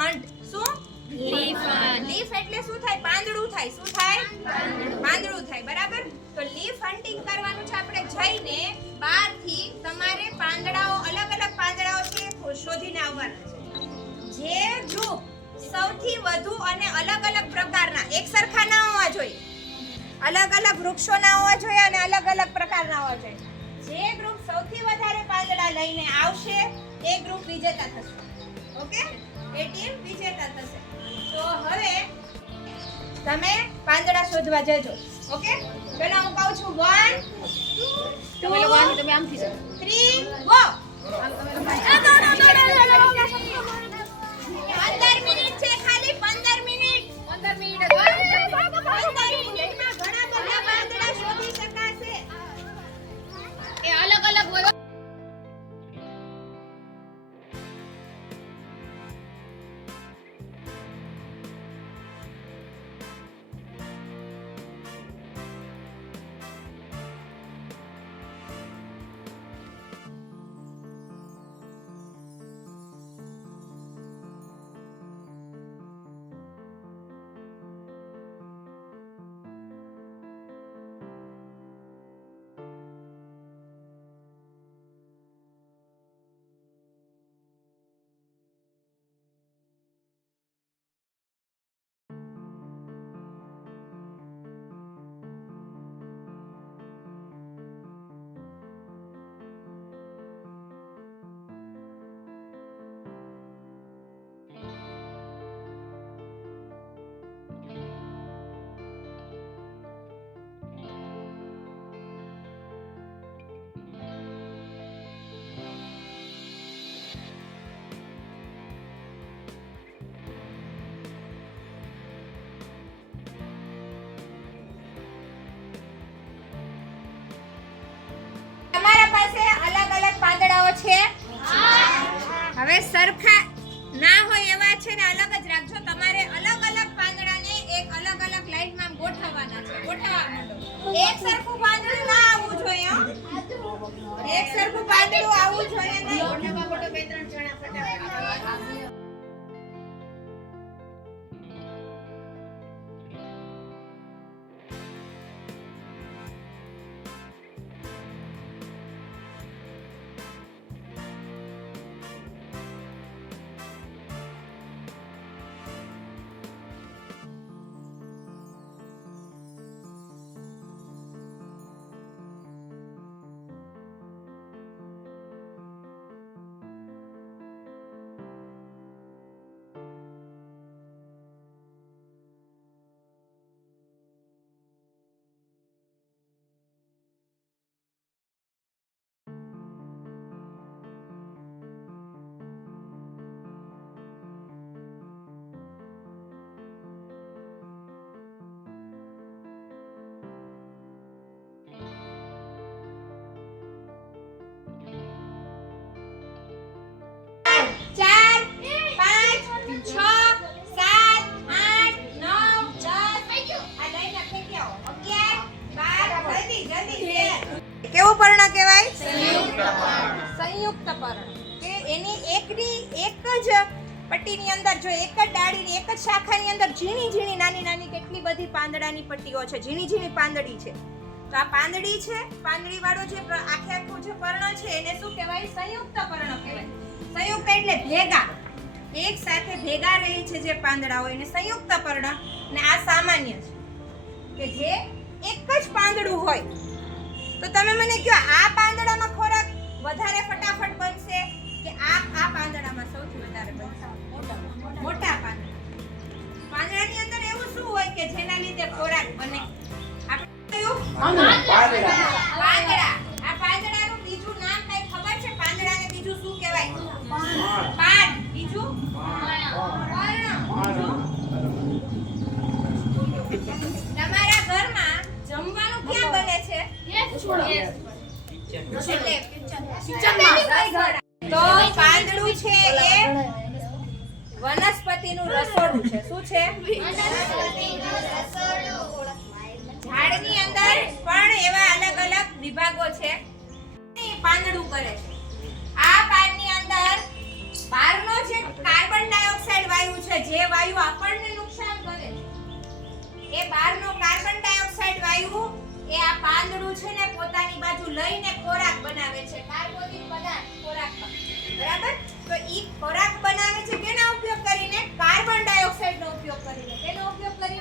Hunt. શું? Leaf એટલે શું થાય? પાંદડું થાય. શું થાય? પાંદડું થાય. બરાબર. તો લીફ હન્ટિંગ કરવાનું છે આપણે જઈને બહારથી તમારે પાંદડાઓ અલગ અલગ પાંદડાઓ છે શોધીને આવવાના છે. જે ગ્રુપ સૌથી વધુ અને અલગ અલગ પ્રકારના, એક સરખા ના હોવા જોઈએ, અલગ અલગ વૃક્ષો ના હોવા જોઈએ અને અલગ અલગ પ્રકારના હોવા જોઈએ. જે ગ્રુપ સૌથી વધારે પાંદડા લઈને આવશે એ ગ્રુપ વિજેતા થશે. ઓકે, એ ટીમ વિજેતા થશે. તો હવે તમે પાંદડા શોધવા જજો. ઓકે, પેલા હું કહું છું 1 2 તમે આમથી જાઓ. 3 ગો. 15 મિનિટ છે, ખાલી 15 મિનિટ. 15 મિનિટ 15 મિનિટમાં ઘણા બધા પાંદડા શોધી શકાશે. એ અલગ અલગ હોય. તમારા પાસે અલગ અલગ પાંદડાઓ છે? હવે સરખા ના હોય એવા છે ને અલગ જ રાખજો. તમારે અલગ અલગ પાંદડાને એક અલગ અલગ લાઈનમાં ગોઠવવાના છે. ગોઠવવા માંડો. એક સરખું પાંદડું ના આવવું જોઈએ. એક સરખું પાંદડું આવવું જોઈએ નહીં. બે ત્રણ જણા ફટાફટ. કેવું પર્ણ કહેવાય? સંયુક્ત પર્ણ. કે એની એક જ પટ્ટીની અંદર જો એક જ ડાળીની એક જ શાખાની અંદર ઝીણી ઝીણી નાની નાની કેટલી બધી પાંદડાની પટ્ટીઓ છે, ઝીણી ઝીણી પાંદડી છે. તો આ પાંદડી છે, પાંદડી વાળો જે આખે આખું જે પર્ણ છે એને શું કહેવાય? સંયુક્ત પર્ણ કહેવાય. સંયુક્ત એટલે ભેગા, એક સાથે ભેગા રહે છે જે પાંદડાઓ એને સંયુક્ત પર્ણ. ને આ સામાન્ય છે કે જે એક જ પાંદડું હોય. તો તમે મને કહો આ પાંદડામાં ખોરાક વધારે ફટાફટ બનશે કે આ પાંદડામાં સૌથી વધારે બનશે? મોટા પાંદડા. પાંદડાની અંદર એવું શું હોય કે જેના લીધે ખોરાક બને? આપણે કયું? પાંદડા. આ પાંદડાનું બીજું નામ કઈ ખબર છે? પાંદડાને બીજું શું કહેવાય? પાન. બીજું પર્ણ. તમારા ઘરમાં જમવાનું ક્યાં બને છે? તો પાંદડું છે એ વનસ્પતિનું રસોડું છે. શું છે? ઝાડની અંદર પણ એવા અલગ અલગ વિભાગો છે. પાંદડું કરે છે. આ પાનની અંદર બહારનો જે કાર્બન ડાયોક્સાઇડ વાયુ છે જે વાયુ આપણને નુકસાન કરે છે એ બહારનો કાર્બન ડાયોક્સાઇડ વાયુ એ આ પાંદડું છે ને પોતાની બાજુ લઈને ખોરાક બનાવે છે કાર્બોદિત પદાર્થ ખોરાકમાં બરાબર તો ઈ ખોરાક બનાવે છે કેના ઉપયોગ કરીને કાર્બન ડાયોક્સાઇડ નો ઉપયોગ કરીને કેનો ઉપયોગ કરીને